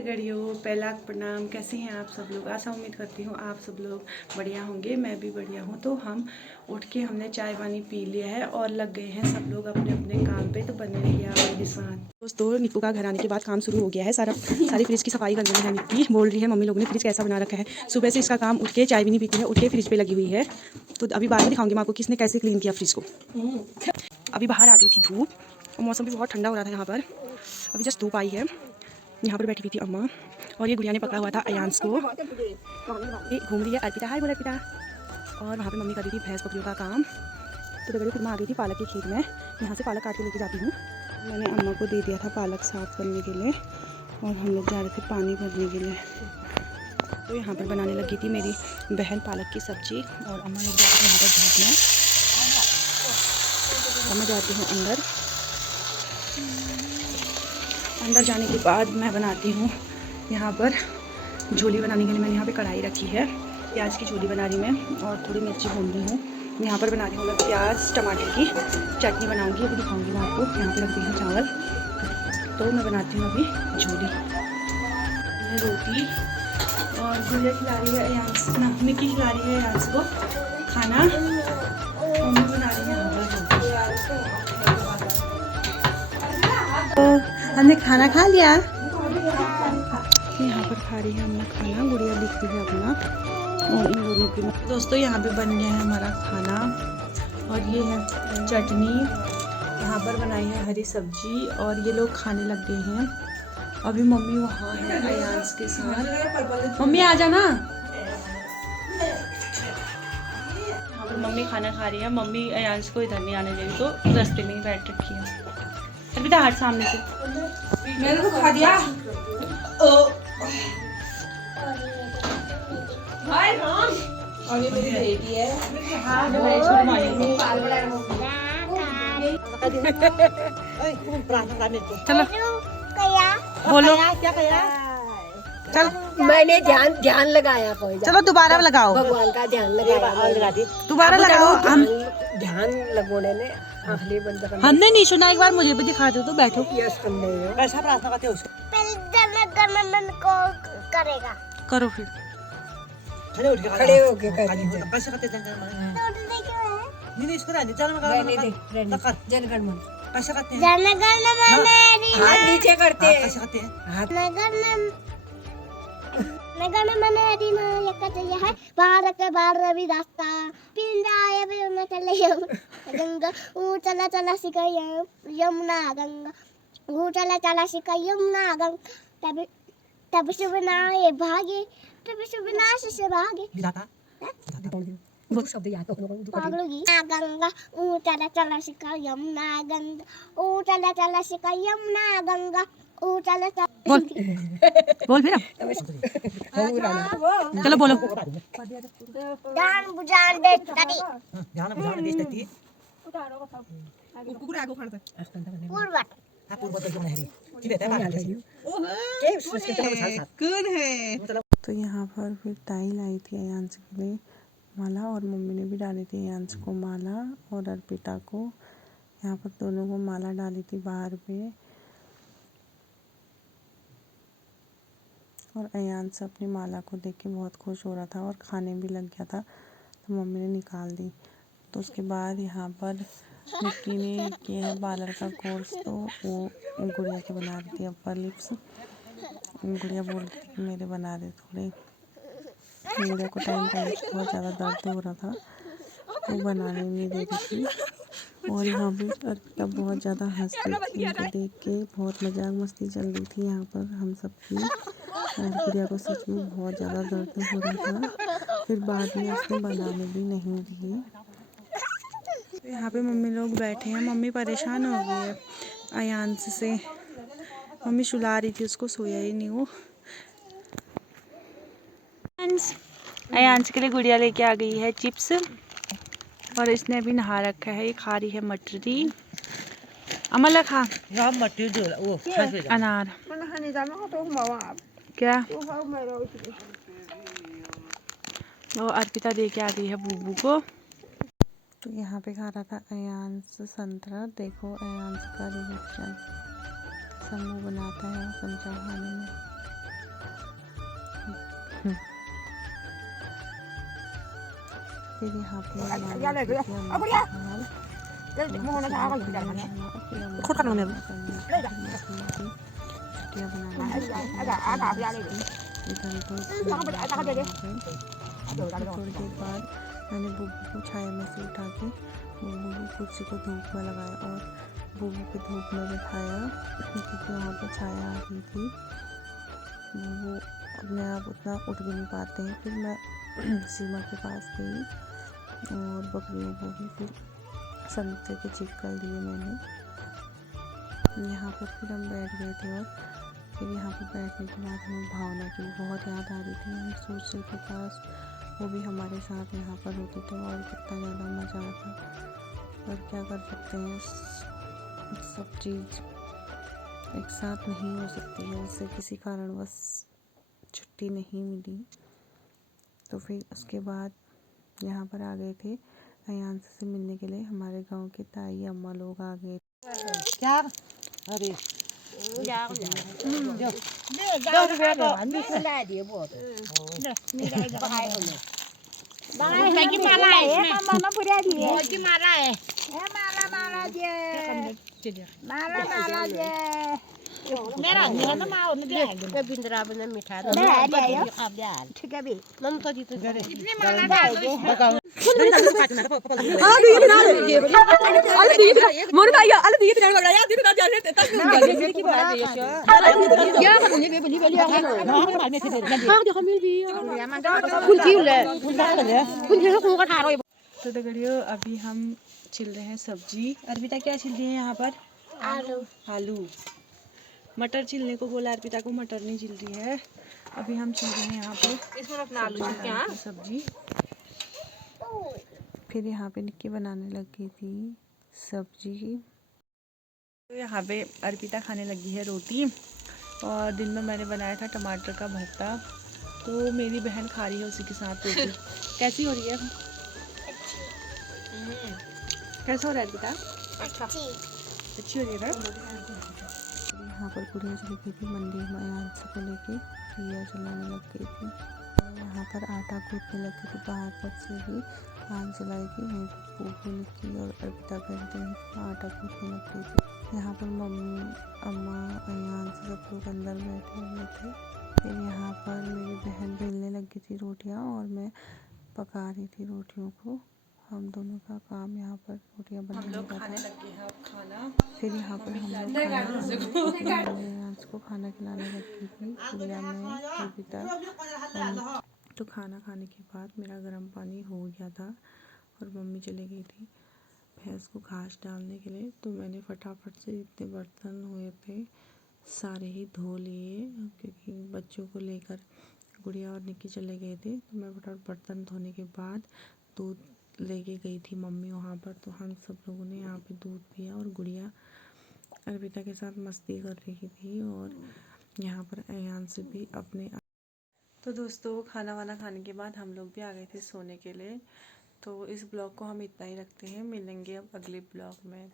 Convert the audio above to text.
गड़ियों पहला प्रणाम। कैसे हैं आप सब लोग? आशा उम्मीद करती हूँ आप सब लोग बढ़िया होंगे। मैं भी बढ़िया हूँ। तो हम उठ के हमने चाय पानी पी लिया है और लग गए हैं सब लोग अपने अपने काम पे। तो बने रहिए आप मेरे साथ। दोस्तों, निक्कू का घर आने के बाद काम शुरू हो गया है। सारी फ्रिज की सफाई करने में है निक्की। बोल रही है मम्मी लोगों ने फ्रिज कैसा बना रखा है। सुबह से इसका काम, उठ के चाय भी नहीं पीती है, उठ के फ्रिज पे लगी हुई है। तो अभी बाद में दिखाऊंगी मैं आपको किसने कैसे क्लीन किया फ्रिज को। अभी बाहर आ गई थी धूप और मौसम भी बहुत ठंडा हो रहा था यहाँ पर। अभी जस्ट धूप आई है। यहाँ पर बैठी हुई थी अम्मा और ये गुड़िया ने पकड़ा हुआ था अयांश को। ये घूम रही है अर्पिता। हाय बोल अर्पिता। और वहाँ पे मम्मी कर रही थी भैंस बकरियों का काम। तो फिर मैं आ गई थी पालक के खेत में। यहाँ से पालक काट के लेके जाती हूँ। मैंने अम्मा को दे दिया था पालक साफ़ करने के लिए और हम लोग जा रहे थे पानी भरने के लिए। तो यहाँ पर बनाने लगी थी मेरी बहन पालक की सब्जी और अम्मा लोग जाते थे यहाँ पर धूप में। तो मैं जाती हूँ अंदर जाने के बाद मैं बनाती हूँ यहाँ पर झोली बनाने के लिए। मैंने यहाँ पे कढ़ाई रखी है, प्याज की झोली बना रही मैं और थोड़ी मिर्ची भून रही हूँ। यहाँ पर बना रही हूँ मैं प्याज टमाटर की चटनी बनाऊँगी, अभी दिखाऊँगी मैं आपको। यहाँ पे रख दी हूँ चावल। तो मैं बनाती हूँ अभी झोली, रोटी। और गुड़िया खिला रही है अयांश ना, निक्की खिला रही है अयांश को खाना। मम्मी बना रही है यहाँ पर। तो हमने खाना खा लिया। यहाँ पर खा रही है हमने खाना, गुड़िया दिखती है अपना और इन दोनों की। दोस्तों, यहाँ पे बन गया है हमारा खाना और ये है चटनी। यहाँ पर बनाई है हरी सब्जी और ये लोग खाने लग गए हैं। अभी मम्मी वहाँ है अयांश के साथ। मम्मी आ जाना। यहाँ पर मम्मी खाना खा रही है। मम्मी अयांश को इधर नहीं आने देगी तो रास्ते में ही बैठ रखी है। अभी तो हाथ सामने से मैंने तो खा दिया। और ये मेरी बेटी है। चलो बोलो क्या कहा? चल मैंने ध्यान लगाया। कोई चलो दोबारा लगाओ। भगवान का ध्यान लगाया। दोबारा लगाओ। हम ध्यान लगाने में आखिरी बंद करना। हमने नहीं सुना, एक बार मुझे भी दिखा दो तो बैठो। यस करने में कैसा प्रार्थना करते हो? पहले जनगणमन को करेगा। करो फिर। खड़े हो के कैसे करते जनगणमन? नहीं इसको रहने चल जनगणमन कैसे करते हैं? जनगणमन हाथ नीचे करते हैं। कैसे करते हैं? हाथ जनगणमन अधिनायक जय है भारत भारवी रास्ता पिंडाय में चले गंगा चला चला सिका यमुना गंगा चला चला सिका यमुना गंगा तब शुभ नाये भागे तब शुभ नाश से भागे वो शब्द याद हो पागलोगी गंगा चला चला सिका यमुना गंगा चला चला सिका यमुना गंगा चला चला बोल फिर। चलो बोलो। ध्यान बुझान देती तो यहाँ पर फिर ताई लाई थी अयांश के लिए माला और मम्मी ने भी डाली थी अयांश को माला और अर्पिता को। यहाँ पर दोनों को माला डाली थी बाहर पे। और अयांश अपनी माला को देख के बहुत खुश हो रहा था और खाने भी लग गया था। तो मम्मी ने निकाल दी। तो उसके बाद यहाँ पर निक्की ने किया है पार्लर का कोर्स। तो वो गुड़िया के बना रही थी अपर लिप्स। गुड़िया बोल रही थी कि मेरे बना रहे थोड़े। गुड़िया को टाइम से बहुत ज़्यादा दर्द हो रहा था, वो बनाने नहीं दे रही थी। और यहाँ पे अर्पिता बहुत ज़्यादा हंस रही थी। उनको देख के बहुत मजाक मस्ती चल रही थी यहाँ पर हम सब की। और गुड़िया को सच में बहुत ज़्यादा दर्द हो रहा था। फिर बाद में उसने बनाने भी नहीं दिए। तो यहाँ पे मम्मी लोग बैठे हैं। मम्मी परेशान हो गई है अयांश से। मम्मी सुला रही थी उसको, सोया ही नहीं वो। अयांश के लिए गुड़िया लेके आ गई है चिप्स और इसने अभी नहा रखा है। ये खा रही है मटरी। अमल खा अनार क्या। वो अर्पिता दे के आ गई है बूबू को। तो यहाँ पे खा रहा था अयांश संतरा। देखो अयांश का रिएक्शन। समूह बनाता है संतरा खाने में। फिर यहाँ पे थोड़ी देर बाद मैंने बुब्बू को छाया में से उठा के बुब्बू की कुर्सी को धूप में लगाया और बुब्बू को धूप में बिठाया क्योंकि वहाँ पर छाया आ गई थी। वो अपने आप उतना उठ भी नहीं पाते हैं। फिर मैं सीमा के पास गई और बकरियों को भी फिर संतरे के चिक्कल दिए मैंने। यहाँ पर फिर हम बैठ गए थे और फिर यहाँ पर बैठने के बाद हमें भावना की बहुत याद आ रही थी। हम सोच रहे थे काश वो भी हमारे साथ यहाँ पर होती तो और कितना ज़्यादा मज़ा आता। पर क्या कर सकते हैं, सब चीज़ एक साथ नहीं हो सकती है। उससे किसी कारणवश छुट्टी नहीं मिली। तो फिर उसके बाद यहाँ पर आ गए थे अयान से मिलने के लिए। हमारे गांव के ताई अम्मा लोग आ गए। क्या अरे मेरा ना माओ ने दे बिंद्रा बने मिठा दे आप जा ठीक है भी मन तो जी तो इतनी माला दे तो दगड़ियों अभी हम छिल रहे हैं सब्जी। अर्पिता क्या छिल रही है यहाँ पर? आलू। मटर छिलने को बोला, अर्पिता को मटर नहीं छिल रही है। अभी हम छिल रहे हैं यहाँ पे सब्जी। फिर यहाँ पे निक्की बनाने लग गई थी सब्जी। तो यहाँ पे अर्पिता खाने लगी है रोटी और दिन में मैंने बनाया था टमाटर का भरता। तो मेरी बहन खा रही है उसी के साथ रोटी। कैसी हो रही है? कैसा हो रहा है अर्पिता? अच्छी हो रही है ना? यहाँ पर गुड़िया चली गई थी मंदिर में अयांश को लेके, दिया जलाने लग गई थी। यहाँ पर आटा गूंथने लग गई थी। बाहर पर से भी आग जलाई थी। वहीं फूफू निक्की और अर्पिता बहन आटा गूंथने लग गई थी। यहाँ पर मम्मी अम्मा अयांश सब लोग अंदर बैठे हुए थे। फिर यहाँ पर मेरी बहन बेलने लग गई थी रोटियाँ और मैं पका रही थी रोटियों को। हम दोनों का काम यहाँ पर रोटियाँ बनाने का था। फिर यहाँ पर हम लोग को खाना खिलाने लगी थी। गुड़िया में अर्पिता। तो खाना खाने के बाद मेरा गर्म पानी हो गया था और मम्मी चली गई थी भैंस को घास डालने के लिए। तो मैंने फटाफट से जितने बर्तन हुए थे सारे ही धो लिए क्योंकि बच्चों को लेकर गुड़िया और निक्की चले गए थे। तो मैं फटाफट बर्तन धोने के बाद दूध लेके गई थी मम्मी वहाँ पर। तो हम सब लोगों ने यहाँ पे दूध पिया और गुड़िया अर्पिता के साथ मस्ती कर रही थी और यहाँ पर अयान से भी अपने। तो दोस्तों खाना वाना खाने के बाद हम लोग भी आ गए थे सोने के लिए। तो इस ब्लॉग को हम इतना ही रखते हैं। मिलेंगे अब अगले ब्लॉग में।